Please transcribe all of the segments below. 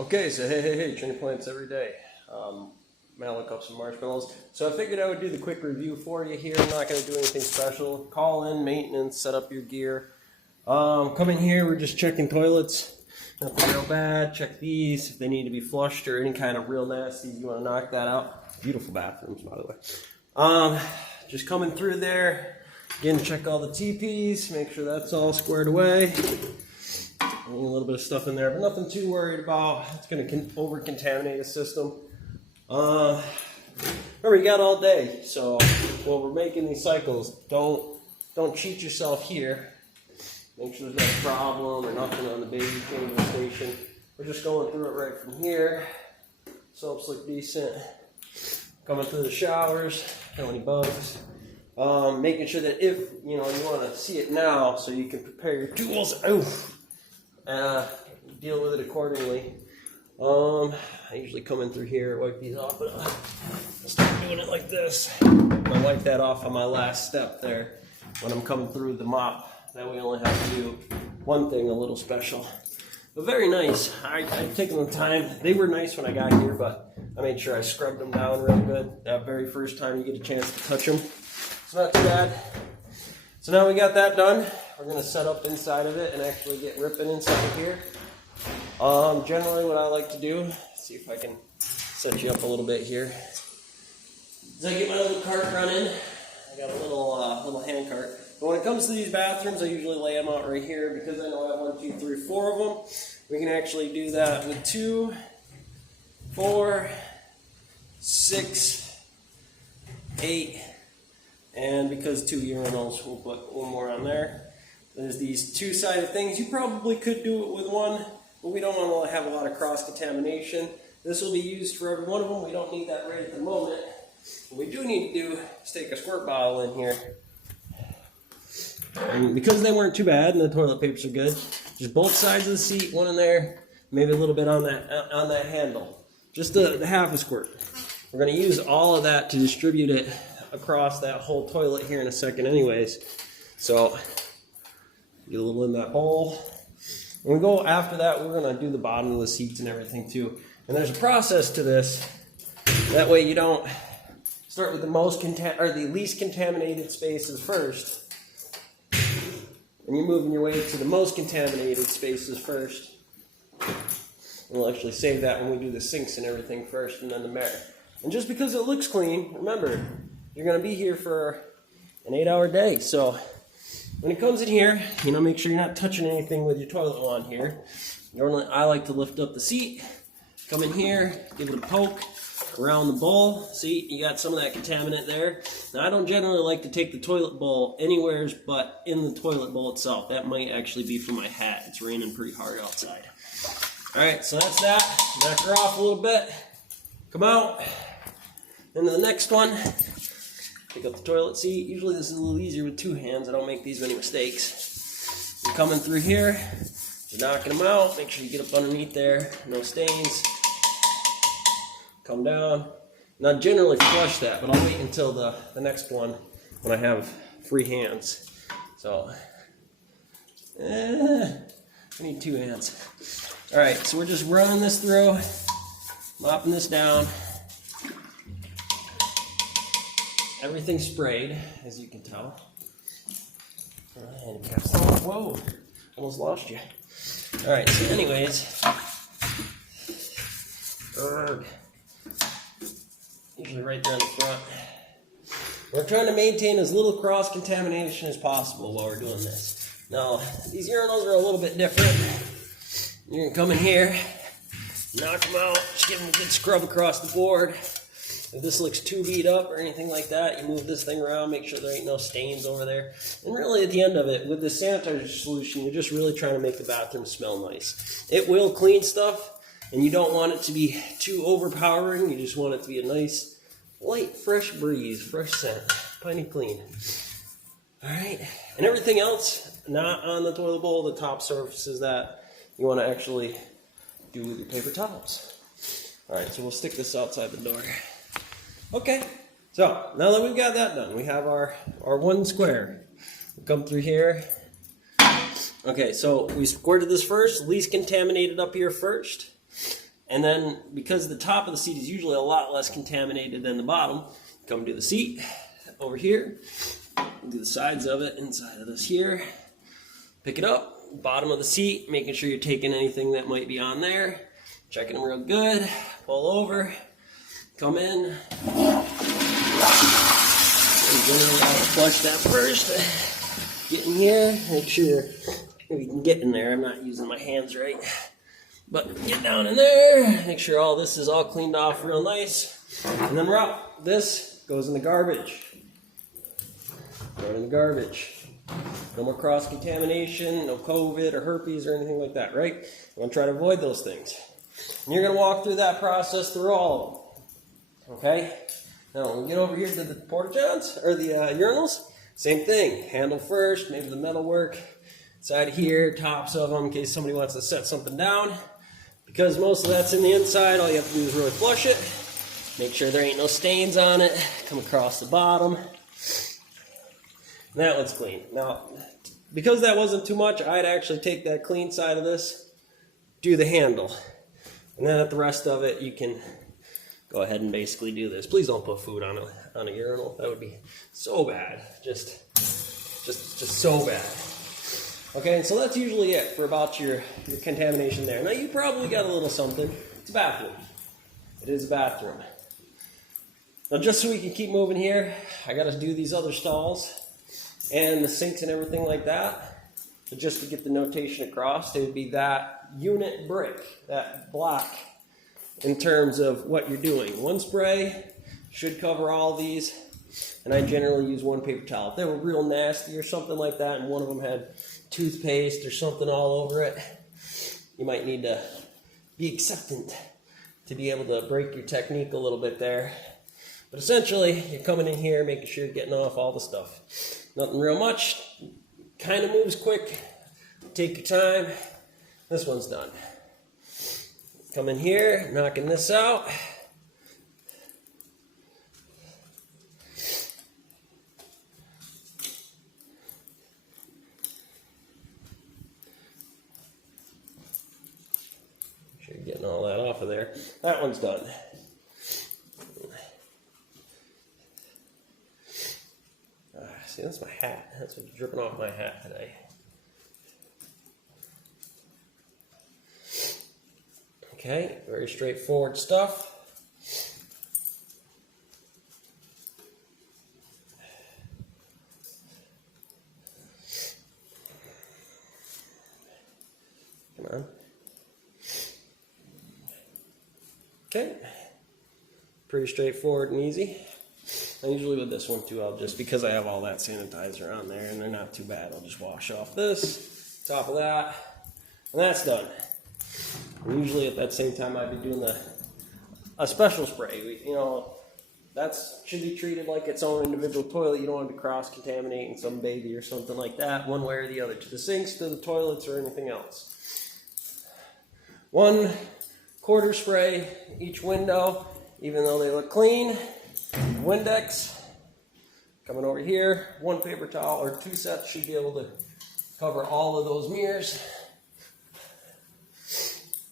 Okay, so hey, train plants every day. Malik up some marshmallows. So I figured I would do the quick review for you here. I'm not going to do anything special. Call in, maintenance, set up your gear. Come in here, we're just checking toilets. Nothing real bad. Check these if they need to be flushed or any kind of real nasty. You want to knock that out. Beautiful bathrooms, by the way. Just coming through there. Again, check all the TPs. Make sure that's all squared away. A little bit of stuff in there, but nothing too worried about. It's going to over-contaminate the system. Remember, you got all day, so while we're making these cycles, don't cheat yourself here. Make sure there's no problem or nothing on the baby changing station. We're just going through it right from here. Soaps look decent. Coming through the showers, kill any bugs. Making sure that if you want to see it now, so you can prepare your tools. Deal with it accordingly. I usually come in through here, wipe these off, but I'll start doing it like this. I wipe that off on my last step there when I'm coming through the mop. That way I only have to do one thing a little special. But very nice. I've taken the time. They were nice when I got here, but I made sure I scrubbed them down real good that very first time you get a chance to touch them. It's not too bad. So now we got that done. We're going to set up inside of it and actually get ripping inside of here. Generally what I like to do, see if I can set you up a little bit here, is I get my little cart running. I got a little hand cart. But when it comes to these bathrooms, I usually lay them out right here because I know I have 1, 2, 3, 4 of them. We can actually do that with 2, 4, 6, 8, and because 2 urinals, we'll put one more on there. There's these two-sided things. You probably could do it with one, but we don't want to have a lot of cross-contamination. This will be used for every one of them. We don't need that right at the moment. What we do need to do is take a squirt bottle in here. And because they weren't too bad and the toilet papers are good, just both sides of the seat, one in there, maybe a little bit on that handle. Just the half a squirt. We're going to use all of that to distribute it across that whole toilet here in a second anyways. So, get a little in that hole. When we go after that, we're going to do the bottom of the seats and everything too. And there's a process to this. That way you don't start with the least contaminated spaces first. And you're moving your way to the most contaminated spaces first. And we'll actually save that when we do the sinks and everything first and then the mirror. And just because it looks clean, remember, you're going to be here for an 8-hour day. So when it comes in here, make sure you're not touching anything with your toilet wand here. Normally, I like to lift up the seat, come in here, give it a poke around the bowl. See, you got some of that contaminant there. Now, I don't generally like to take the toilet bowl anywhere but in the toilet bowl itself. That might actually be for my hat. It's raining pretty hard outside. All right, so that's that. Knock her off a little bit. Come out. Into the next one. Pick up the toilet seat. Usually this is a little easier with 2 hands. I don't make these many mistakes. You're coming through here. You're knocking them out. Make sure you get up underneath there. No stains. Come down. Now generally flush that, but I'll wait until the next one when I have free hands. So, I need 2 hands. All right, so we're just running this through, mopping this down. Everything's sprayed, as you can tell. Handicaps. Whoa, almost lost you. All right, so anyways, usually right there in the front. We're trying to maintain as little cross-contamination as possible while we're doing this. Now, these urinals are a little bit different. You're going to come in here, knock them out, just give them a good scrub across the board. If this looks too beat up or anything like that, you move this thing around, make sure there ain't no stains over there. And really at the end of it, with the sanitizer solution, you're just really trying to make the bathroom smell nice. It will clean stuff, and you don't want it to be too overpowering. You just want it to be a nice, light, fresh breeze, fresh scent, plenty clean. All right, and everything else, not on the toilet bowl, the top surfaces that you want to actually do with your paper towels. All right, so we'll stick this outside the door. Okay, so now that we've got that done, we have our one square. We'll come through here. Okay, so we squirted this first, least contaminated up here first. And then, because the top of the seat is usually a lot less contaminated than the bottom, come to the seat over here, do the sides of it, inside of this here, pick it up, bottom of the seat, making sure you're taking anything that might be on there, checking them real good, pull over, come in, and generally I'll flush that first, get in here, make sure if you can get in there, I'm not using my hands right. But get down in there, make sure all this is all cleaned off real nice, and then we're out. This goes in the garbage. Throw it in the garbage. No more cross-contamination, no COVID or herpes or anything like that, right? You want to try to avoid those things. And you're going to walk through that process through all of them. Okay? Now, when we get over here to the porta-johns, or the urinals, same thing. Handle first, maybe the metal work. Side here, tops of them, in case somebody wants to set something down. Because most of that's in the inside, all you have to do is really flush it. Make sure there ain't no stains on it. Come across the bottom. And that one's clean. Now, because that wasn't too much, I'd actually take that clean side of this, do the handle. And then at the rest of it, you can go ahead and basically do this. Please don't put food on a urinal. That would be so bad. Just so bad. Okay, so that's usually it for about your contamination there. Now, you probably got a little something. It's a bathroom. It is a bathroom. Now, just so we can keep moving here, I got to do these other stalls and the sinks and everything like that. But just to get the notation across, it would be that unit brick, that block, in terms of what you're doing. One spray should cover all these, and I generally use one paper towel. If they were real nasty or something like that, and one of them had toothpaste or something all over it, you might need to be acceptant to be able to break your technique a little bit there. But essentially, you're coming in here, making sure you're getting off all the stuff. Nothing real much, kind of moves quick, take your time. This one's done. Come in here, knocking this out. Getting all that off of there. That one's done. See, that's my hat. That's what's dripping off my hat today. Okay, very straightforward stuff. Come on. Okay, pretty straightforward and easy. And usually with this one too, I'll just, because I have all that sanitizer on there and they're not too bad, I'll just wash off this, top of that, and that's done. And usually at that same time I'd be doing a special spray. That should be treated like its own individual toilet. You don't want to be cross-contaminating some baby or something like that, one way or the other, to the sinks, to the toilets, or anything else. 1/4 spray each window, even though they look clean. Windex coming over here. 1 paper towel, or 2 sets, should be able to cover all of those mirrors.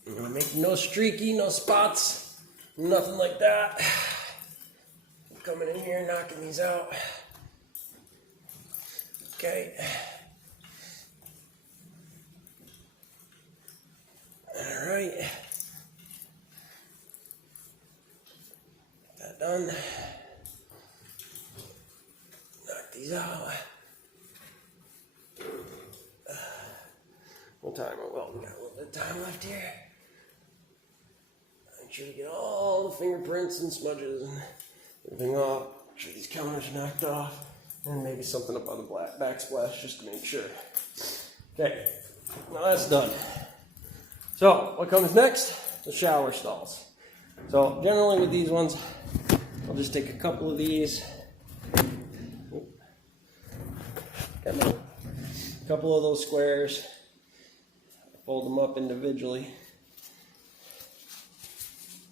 Make no streaky, no spots, nothing like that. Coming in here, knocking these out. Okay. All right. That done. Knock these out. What time? Well, we got a little bit of time left here. Make sure to get all the fingerprints and smudges and everything off. Make sure these counters are knocked off. And maybe something up on the black backsplash just to make sure. Okay, now that's done. So, what comes next? The shower stalls. So, generally with these ones, I'll just take a couple of these. A couple of those squares. Fold them up individually.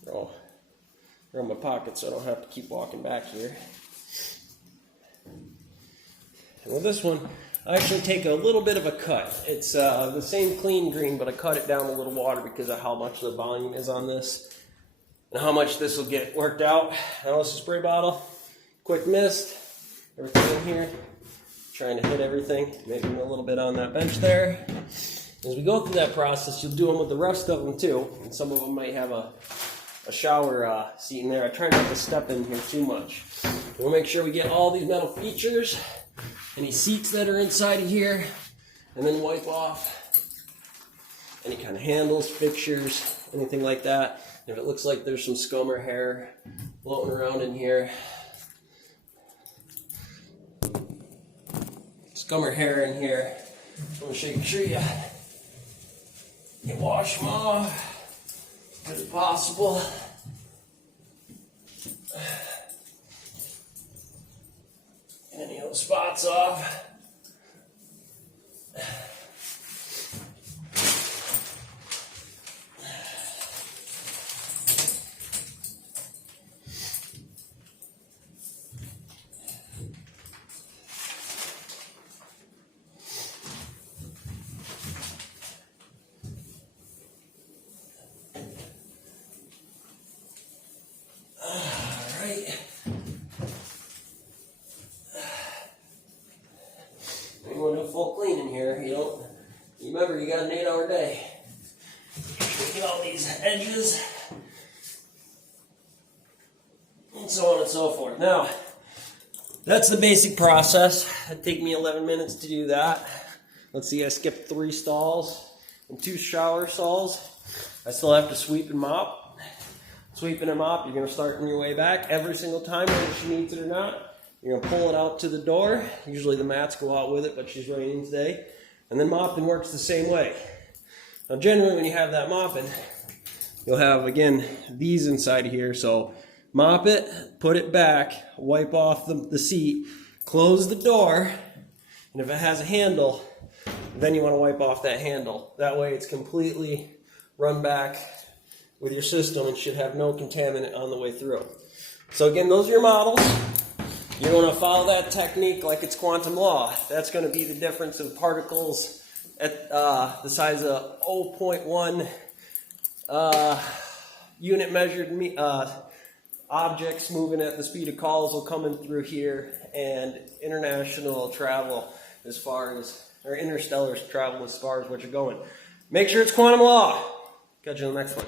Throw in my pocket so I don't have to keep walking back here. And with this one, I actually take a little bit of a cut. It's the same clean green, but I cut it down a little water because of how much the volume is on this and how much this will get worked out. Now it's a spray bottle, quick mist, everything in here. Trying to hit everything, maybe a little bit on that bench there. As we go through that process, you'll do them with the rest of them too. And some of them might have a shower seat in there. I try not to step in here too much. We'll make sure we get all these metal features, any seats that are inside of here, and then wipe off any kind of handles, fixtures, anything like that. If it looks like there's some scum or hair floating around in here, scum or hair in here, I'm going to make sure you wash them off as good as possible. Get any of those spots off. You want to do a full clean in here. You remember, you got an 8-hour day. Get all these edges and so on and so forth. Now, that's the basic process. It'd take me 11 minutes to do that. Let's see, I skipped 3 stalls and 2 shower stalls. I still have to sweep and mop. Sweeping and mop, you're going to start on your way back every single time, whether she needs it or not. You're going to pull it out to the door. Usually the mats go out with it, but she's raining today. And then mopping works the same way. Now generally when you have that mopping, you'll have, again, these inside here. So mop it, put it back, wipe off the seat, close the door, and if it has a handle, then you want to wipe off that handle. That way it's completely run back with your system and should have no contaminant on the way through. So again, those are your models. You're going to follow that technique like it's quantum law. That's going to be the difference of particles at the size of 0.1 unit measured objects moving at the speed of calls will come in through here, and international travel as far as, or interstellar travel as far as what you're going. Make sure it's quantum law. Catch you on the next one.